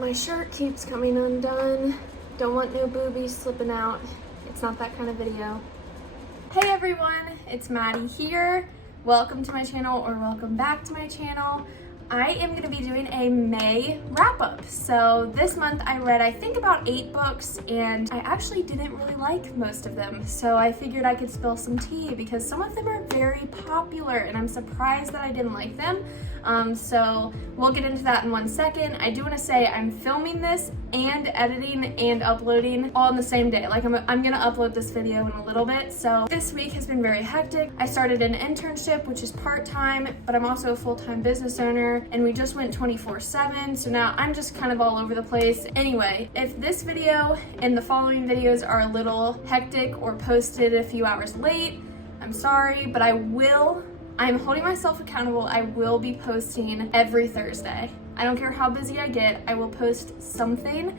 My shirt keeps coming undone. Don't want no boobies slipping out. It's not that kind of video. Hey everyone, it's Maddie here. Welcome to my channel, or welcome back to my channel. I am going to be doing a May wrap-up. So this month I read, I think, about 8 books, and I actually didn't really like most of them. So I figured I could spill some tea because some of them are very popular and I'm surprised that I didn't like them. So we'll get into that in 1 second. I do want to say I'm filming this and editing and uploading all in the same day. Like I'm going to upload this video in a little bit. So this week has been very hectic. I started an internship, which is part-time, but I'm also a full-time business owner, and we just went 24/7. So now I'm just kind of all over the place. Anyway, if this video and the following videos are a little hectic or posted a few hours late, I'm sorry, but I'm holding myself accountable. I will be posting every Thursday. I don't care how busy I get, I will post something.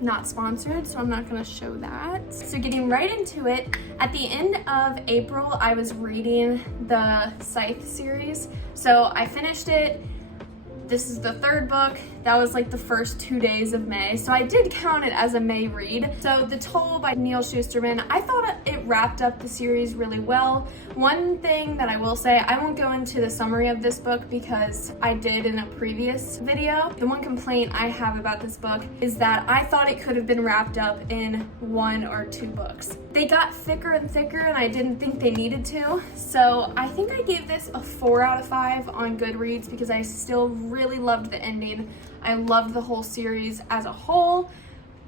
Not sponsored, so I'm not gonna show that. So getting right into it, at the end of April, I was reading the Scythe series. So I finished it. This is the 3rd book. That was like the first 2 days of May. So I did count it as a May read. So The Toll by Neil Shusterman, I thought it wrapped up the series really well. One thing that I will say, I won't go into the summary of this book because I did in a previous video. The one complaint I have about this book is that I thought it could have been wrapped up in 1 or 2 books. They got thicker and thicker and I didn't think they needed to. So I think I gave this a 4 out of 5 on Goodreads because I still really loved the ending. I loved the whole series as a whole.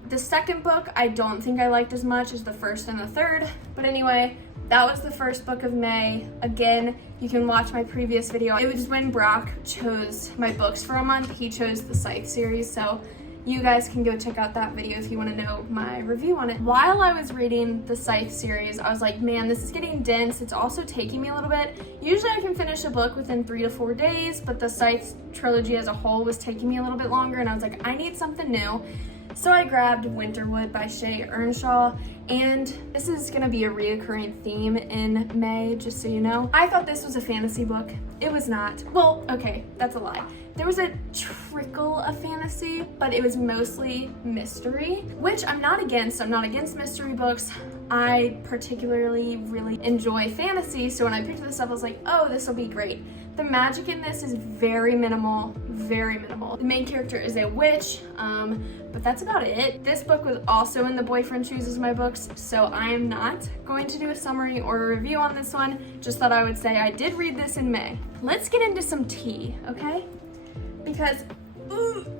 The 2nd book I don't think I liked as much as the 1st and the 3rd, but anyway, that was the 1st book of May. Again, you can watch my previous video. It was when Brock chose my books for a month. He chose the Scythe series, so you guys can go check out that video if you want to know my review on it. While I was reading the Scythe series, I was like, man, this is getting dense. It's also taking me a little bit. Usually I can finish a book within 3 to 4 days, but the Scythe trilogy as a whole was taking me a little bit longer, and I was like, I need something new. So I grabbed Winterwood by Shay Earnshaw, and this is gonna be a reoccurring theme in May, just so you know. I thought this was a fantasy book. It was not. Well, okay, that's a lie. There was a trickle of fantasy, but it was mostly mystery, which I'm not against. I'm not against mystery books. I particularly really enjoy fantasy, so when I picked this up, I was like, oh, this will be great. The magic in this is very minimal, very minimal. The main character is a witch, but that's about it. This book was also in the Boyfriend Chooses My Books, so I am not going to do a summary or a review on this one. Just thought I would say I did read this in May. Let's get into some tea, okay? Because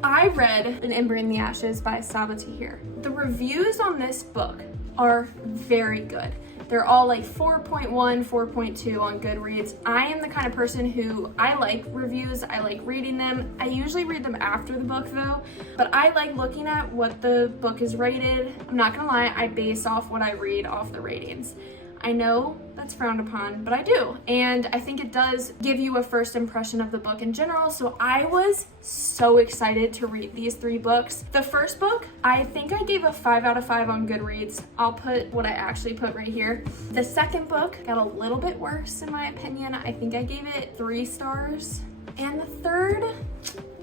I read An Ember in the Ashes by Sabati here. The reviews on this book are very good. They're all like 4.1, 4.2 on Goodreads. I am the kind of person who, I like reviews, I like reading them. I usually read them after the book though, but I like looking at what the book is rated. I'm not gonna lie, I base off what I read off the ratings. I know that's frowned upon, but I do. And I think it does give you a first impression of the book in general. So I was so excited to read these 3 books. The first book, I think I gave a 5 out of 5 on Goodreads. I'll put what I actually put right here. The 2nd book got a little bit worse in my opinion. I think I gave it 3 stars. And the 3rd,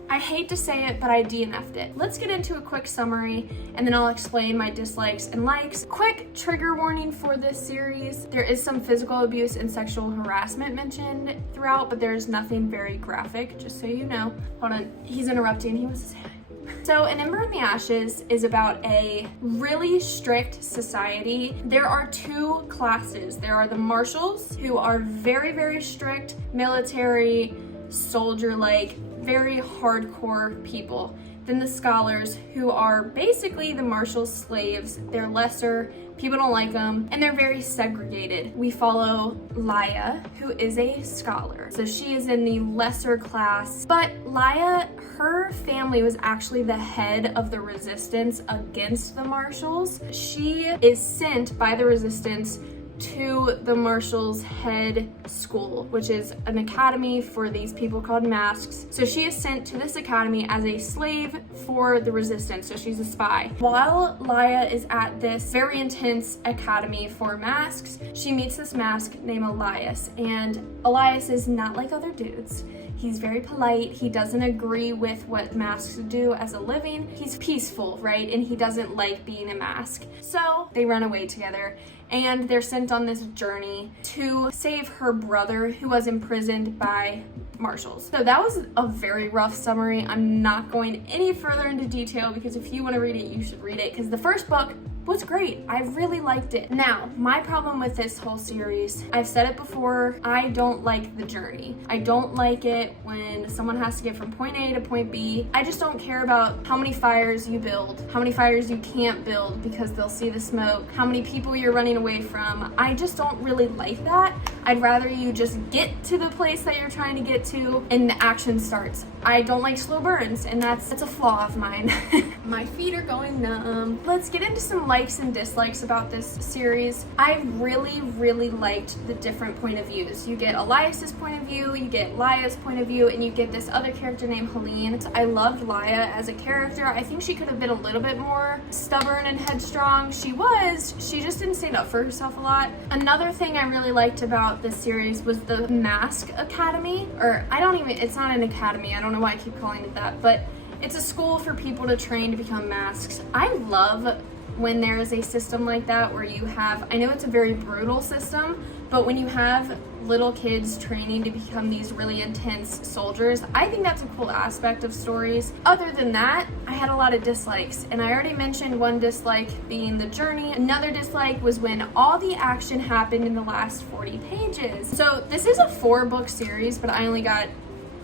I hate to say it, but I DNF'd it. Let's get into a quick summary and then I'll explain my dislikes and likes. Quick trigger warning for this series. There is some physical abuse and sexual harassment mentioned throughout, but there's nothing very graphic, just so you know. Hold on, he's interrupting, he wants to say hi. So An Ember in the Ashes is about a really strict society. There are 2 classes. There are the marshals, who are very, very strict, military, soldier-like, very hardcore people. Then the scholars, who are basically the marshals' slaves. They're lesser, people don't like them, and they're very segregated. We follow Laya, who is a scholar. So she is in the lesser class, but Laya, her family was actually the head of the resistance against the marshals. She is sent by the resistance to the Marshals' head school, which is an academy for these people called masks. So she is sent to this academy as a slave for the resistance, so she's a spy. While Laya is at this very intense academy for masks, she meets this mask named Elias, and Elias is not like other dudes. He's very polite. He doesn't agree with what masks do as a living. He's peaceful, right? And he doesn't like being a mask. So they run away together and they're sent on this journey to save her brother who was imprisoned by marshals. So that was a very rough summary. I'm not going any further into detail because if you want to read it, you should read it because the first book was great. I really liked it. Now, my problem with this whole series, I've said it before, I don't like the journey. I don't like it when someone has to get from point A to point B. I just don't care about how many fires you build, how many fires you can't build because they'll see the smoke, how many people you're running away from. I just don't really like that. I'd rather you just get to the place that you're trying to get to and the action starts. I don't like slow burns, and that's a flaw of mine. My feet are going numb. Let's get into some likes and dislikes about this series. I really liked the different point of views. You get Elias's point of view, you get Laya's point of view, and you get this other character named Helene. I loved Laya as a character. I think she could have been a little bit more stubborn and headstrong. She just didn't stand up for herself a lot. Another thing I really liked about this series was the Mask Academy, or it's not an academy, I don't know why I keep calling it that, but it's a school for people to train to become masks. I love when there is a system like that where you have, I know it's a very brutal system, but when you have little kids training to become these really intense soldiers, I think that's a cool aspect of stories. Other than that, I had a lot of dislikes, and I already mentioned one dislike being the journey. Another dislike was when all the action happened in the last 40 pages. So this is a 4-book series, but I only got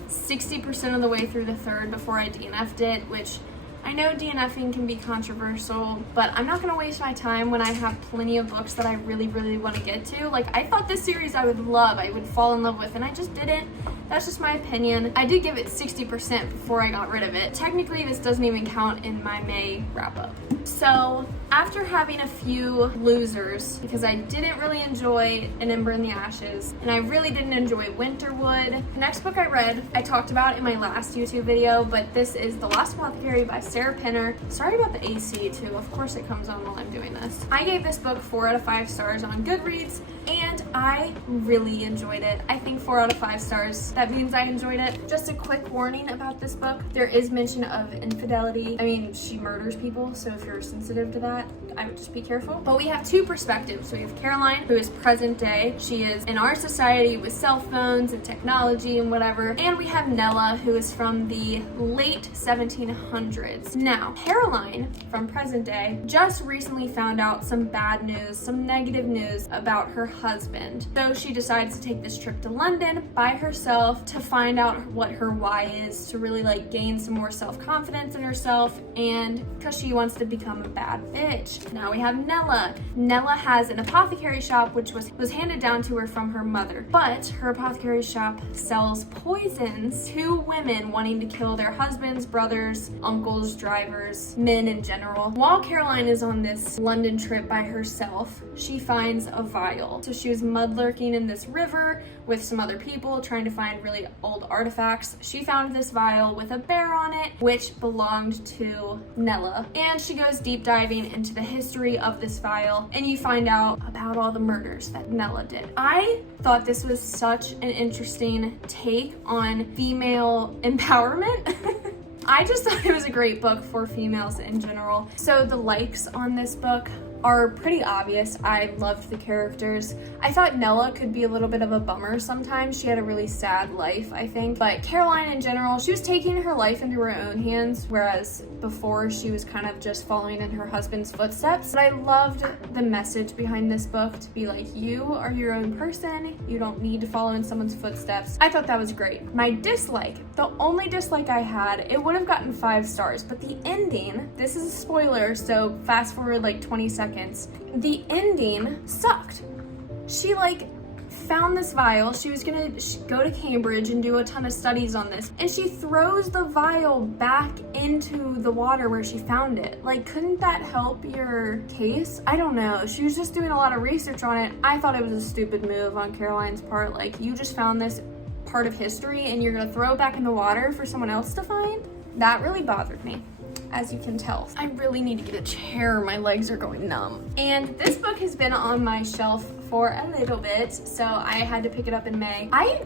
60% of the way through the third before I DNF'd it, which I know DNFing can be controversial, but I'm not going to waste my time when I have plenty of books that I really want to get to. Like, I thought this series I would fall in love with, and I just didn't. That's just my opinion. I did give it 60% before I got rid of it. Technically, this doesn't even count in my May wrap-up. So, after having a few losers, because I didn't really enjoy An Ember in the Ashes, and I really didn't enjoy Winterwood. The next book I read, I talked about in my last YouTube video, but this is The Lost Apothecary by Sarah Pinner. Sorry about the AC too, of course it comes on while I'm doing this. I gave this book 4 out of 5 stars on Goodreads, and I really enjoyed it. I think 4 out of 5 stars, that means I enjoyed it. Just a quick warning about this book, there is mention of infidelity. I mean, she murders people, so if you're sensitive to that, I would just be careful. But we have 2 perspectives. So we have Caroline, who is present day. She is in our society with cell phones and technology and whatever. And we have Nella, who is from the late 1700s. Now, Caroline, from present day, just recently found out some bad news, some negative news about her husband. So she decides to take this trip to London by herself to find out what her why is, to really gain some more self-confidence in herself, and because she wants to become a bad bitch. Now we have Nella. Nella has an apothecary shop which was handed down to her from her mother, but her apothecary shop sells poisons to women wanting to kill their husbands, brothers, uncles, drivers, men in general. While Caroline is on this London trip by herself, she finds a vial. So she was mudlarking in this river with some other people trying to find really old artifacts. She found this vial with a bear on it, which belonged to Nella. And she goes deep diving into the history of this vial, and you find out about all the murders that Nella did. I thought this was such an interesting take on female empowerment. I just thought it was a great book for females in general. So the likes on this book are pretty obvious. I loved the characters. I thought Nella could be a little bit of a bummer sometimes. She had a really sad life, I think. But Caroline in general, she was taking her life into her own hands, whereas before she was kind of just following in her husband's footsteps. But I loved the message behind this book to be like, you are your own person. You don't need to follow in someone's footsteps. I thought that was great. My dislike, the only dislike I had, it would have gotten 5 stars, but the ending, this is a spoiler, so fast forward 20 seconds. The ending sucked. She found this vial. She was gonna go to Cambridge and do a ton of studies on this, and she throws the vial back into the water where she found it. Couldn't that help your case? I don't know. She was just doing a lot of research on it. I thought it was a stupid move on Caroline's part. You just found this part of history and you're gonna throw it back in the water for someone else to find? That really bothered me, as you can tell. I really need to get a chair. My legs are going numb. And this book has been on my shelf for a little bit, so I had to pick it up in May. I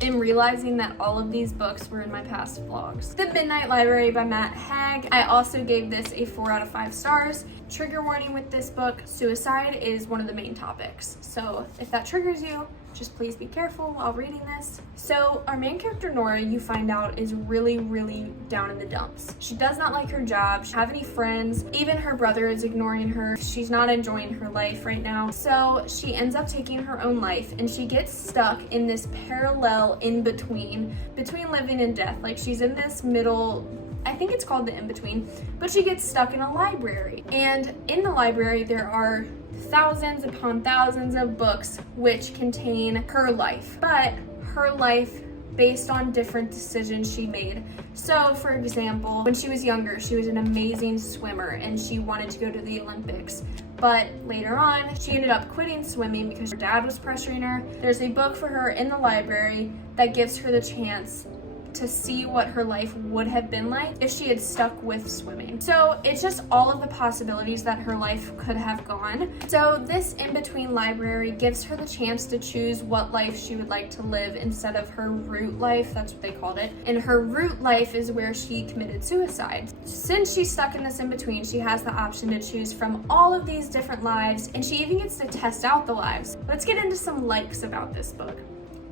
am realizing that all of these books were in my past vlogs. The Midnight Library by Matt Haig. I also gave this a 4 out of 5 stars. Trigger warning with this book, suicide is one of the main topics. So if that triggers you, just please be careful while reading this. So our main character, Nora, you find out is really, really down in the dumps. She does not like her job, she doesn't have any friends, even her brother is ignoring her. She's not enjoying her life right now. So she ends up taking her own life, and she gets stuck in this parallel in-between, between living and death. Like, she's in this middle, I think it's called the in-between, but she gets stuck in a library. And in the library, there are thousands upon thousands of books which contain her life, but her life based on different decisions she made. So for example, when she was younger, she was an amazing swimmer and she wanted to go to the Olympics. But later on, she ended up quitting swimming because her dad was pressuring her. There's a book for her in the library that gives her the chance to see what her life would have been like if she had stuck with swimming. So it's just all of the possibilities that her life could have gone. So this in-between library gives her the chance to choose what life she would like to live instead of her root life, that's what they called it. And her root life is where she committed suicide. Since she's stuck in this in-between, she has the option to choose from all of these different lives, and she even gets to test out the lives. Let's get into some likes about this book.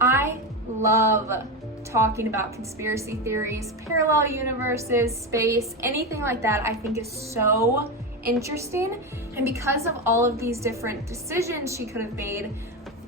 I love talking about conspiracy theories, parallel universes, space, anything like that I think is so interesting. And because of all of these different decisions she could have made,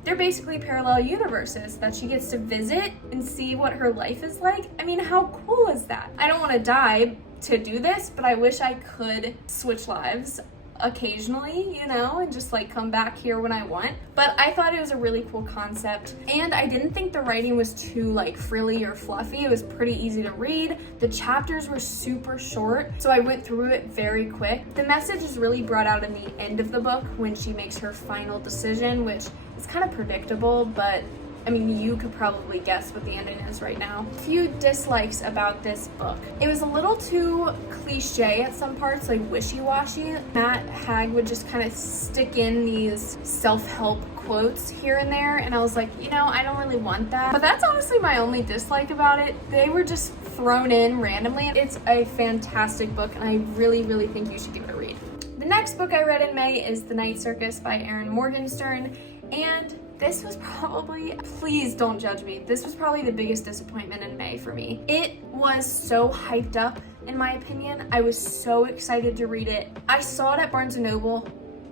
they're basically parallel universes that she gets to visit and see what her life is like. I mean, how cool is that? I don't want to die to do this, but I wish I could switch lives occasionally, you know, and just like come back here when I want. But I thought it was a really cool concept, and I didn't think the writing was too like frilly or fluffy. It was pretty easy to read. The chapters were super short, so I went through it very quick. The message is really brought out in the end of the book when she makes her final decision, which is kind of predictable, but I mean, you could probably guess what the ending is right now. A few dislikes about this book. It was a little too cliche at some parts, like wishy-washy. Matt Haig would just kind of stick in these self-help quotes here and there, and I was like, you know, I don't really want that. But that's honestly my only dislike about it. They were just thrown in randomly. It's a fantastic book, and I really, really think you should give it a read. The next book I read in May is The Night Circus by Erin Morgenstern, and this was probably, please don't judge me, this was probably the biggest disappointment in May for me. It was so hyped up, in my opinion. I was so excited to read it. I saw it at Barnes & Noble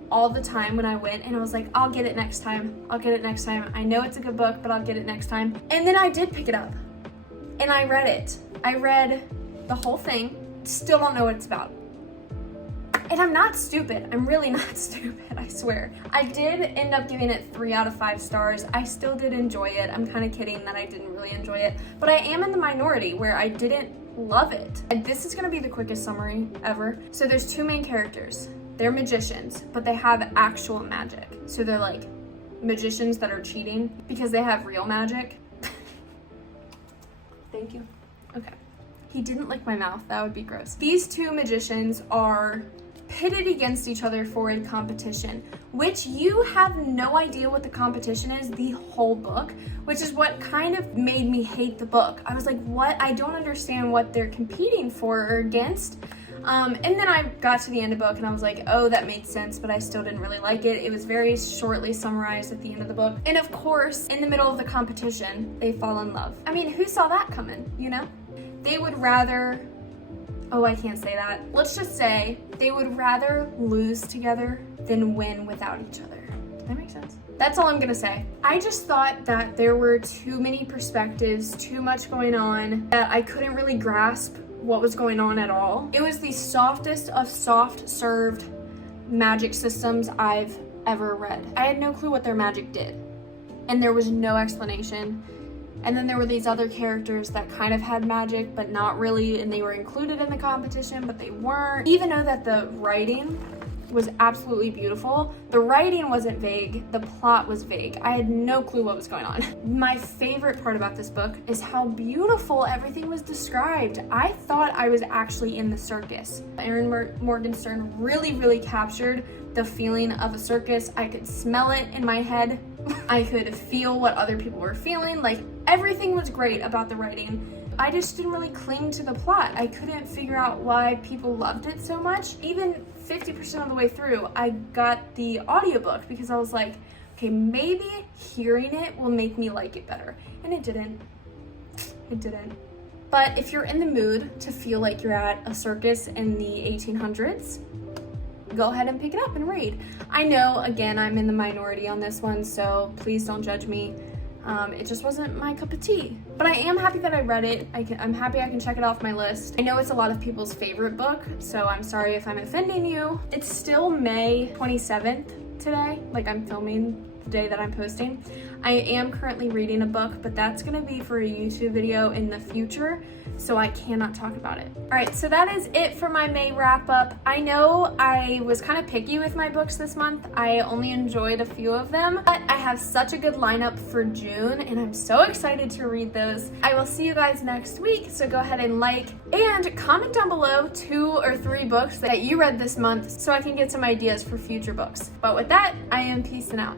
all the time when I went, and I was like, I'll get it next time. I'll get it next time. I know it's a good book, but I'll get it next time. And then I did pick it up, and I read it. I read the whole thing. Still don't know what it's about. And I'm not stupid. I'm really not stupid, I swear. I did end up giving it 3 out of 5 stars. I still did enjoy it. I'm kind of kidding that I didn't really enjoy it, but I am in the minority where I didn't love it. And this is gonna be the quickest summary ever. So there's 2 main characters. They're magicians, but they have actual magic. So they're like magicians that are cheating because they have real magic. Thank you. Okay. He didn't lick my mouth. That would be gross. These 2 magicians are pitted against each other for a competition, which you have no idea what the competition is the whole book, which is what kind of made me hate the book. I was like, what? I don't understand what they're competing for or against. And then I got to the end of the book and I was like, oh, that made sense, but I still didn't really like it. It was very shortly summarized at the end of the book. And of course, in the middle of the competition, they fall in love. I mean, who saw that coming, you know? They would rather, oh, I can't say that. Let's just say they would rather lose together than win without each other. Does that make sense? That's all I'm gonna say. I just thought that there were too many perspectives, too much going on, that I couldn't really grasp what was going on at all. It was the softest of soft-served magic systems I've ever read. I had no clue what their magic did, and there was no explanation. And then there were these other characters that kind of had magic, but not really, and they were included in the competition, but they weren't. Even though that the writing was absolutely beautiful, the writing wasn't vague, the plot was vague. I had no clue what was going on. My favorite part about this book is how beautiful everything was described. I thought I was actually in the circus. Erin Morgenstern really, really captured the feeling of a circus. I could smell it in my head I could feel what other people were feeling. Like, everything was great about the writing. I just didn't really cling to the plot. I couldn't figure out why people loved it so much. Even 50% of the way through, I got the audiobook because I was like, okay, maybe hearing it will make me like it better. And it didn't. It didn't. But if you're in the mood to feel like you're at a circus in the 1800s, go ahead and pick it up and read. I know, again, I'm in the minority on this one, so please don't judge me. It just wasn't my cup of tea. But I am happy that I read it. I'm happy I can check it off my list. I know it's a lot of people's favorite book, so I'm sorry if I'm offending you. It's still May 27th today. Like, I'm filming the day that I'm posting. I am currently reading a book, but that's gonna be for a YouTube video in the future, so I cannot talk about it. All right, so that is it for my May wrap up. I know I was kind of picky with my books this month. I only enjoyed a few of them, but I have such a good lineup for June, and I'm so excited to read those. I will see you guys next week, so go ahead and like and comment down below 2 or 3 books that you read this month so I can get some ideas for future books. But with that, I am peacing out.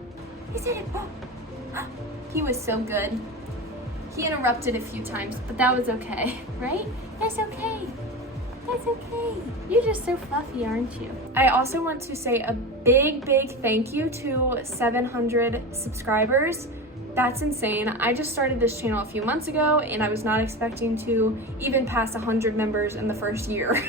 He said it. He was so good. He interrupted a few times, but that was okay, right? That's okay. That's okay. You're just so fluffy, aren't you? I also want to say a big thank you to 700 subscribers. That's insane. I just started this channel a few months ago and I was not expecting to even pass 100 members in the first year.